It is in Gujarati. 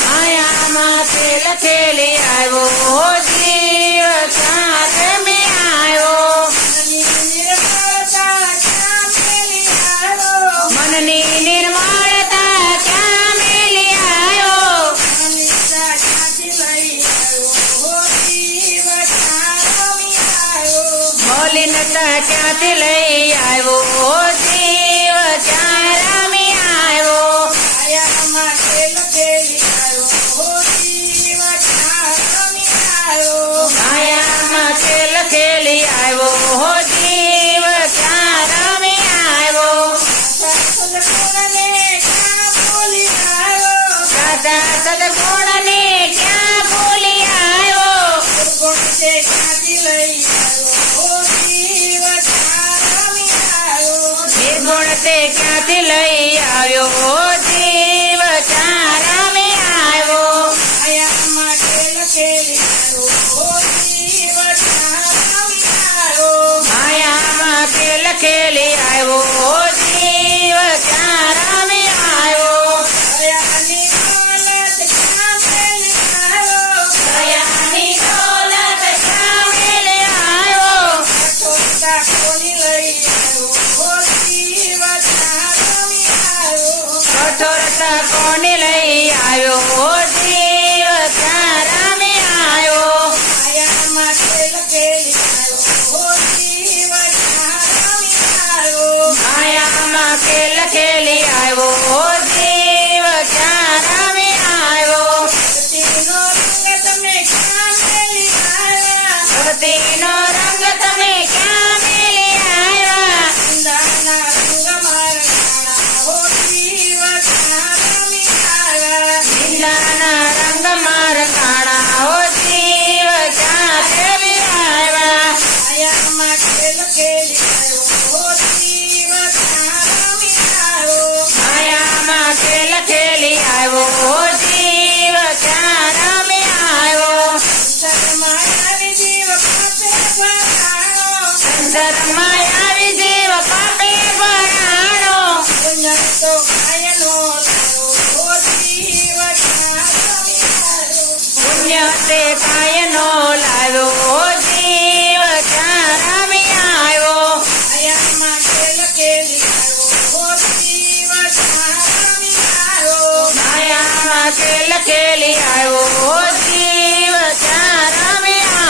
માયામાં તેલ ખેલી આવ્યો જીવ ચાર મે આવ્યો મનની નિર્મળતા ક્યાં મેલી આવ્યો મલિનતા ક્યાંથી લઈ આવ્યો જીવ આવ્યો. જીવ ક્યાં રમી આવ્યો. સદગુણને ક્યાં ભૂલી આવ્યો? નિર્ગુણ તે ક્યાંથી લઈ આવ્યો જીવ ક્યાં રમી આવ્યો માયામાં તેલ ખેલી આવ્યો જીવ ક્યાં રમી આવ્યો દયાની દોલત ક્યાં મેલે આવ્યો કઠોરતા ભક્તિનો રંગ તમે ક્યાં મેલી આવ્યા. નિંદાના રંગ માર કાણા ઓ જીવ ક્યાં ખેલી આવ્યા અંતરમાં આવી જીવ પાપે પરાણો. ગુંજન તો કાયનો ગુંજતે કાયનો લાવ્યો જીવ ચારામી આવ્યો. અયામાં ખેલ કે માયામાં ખેલ ખેલી આવ્યો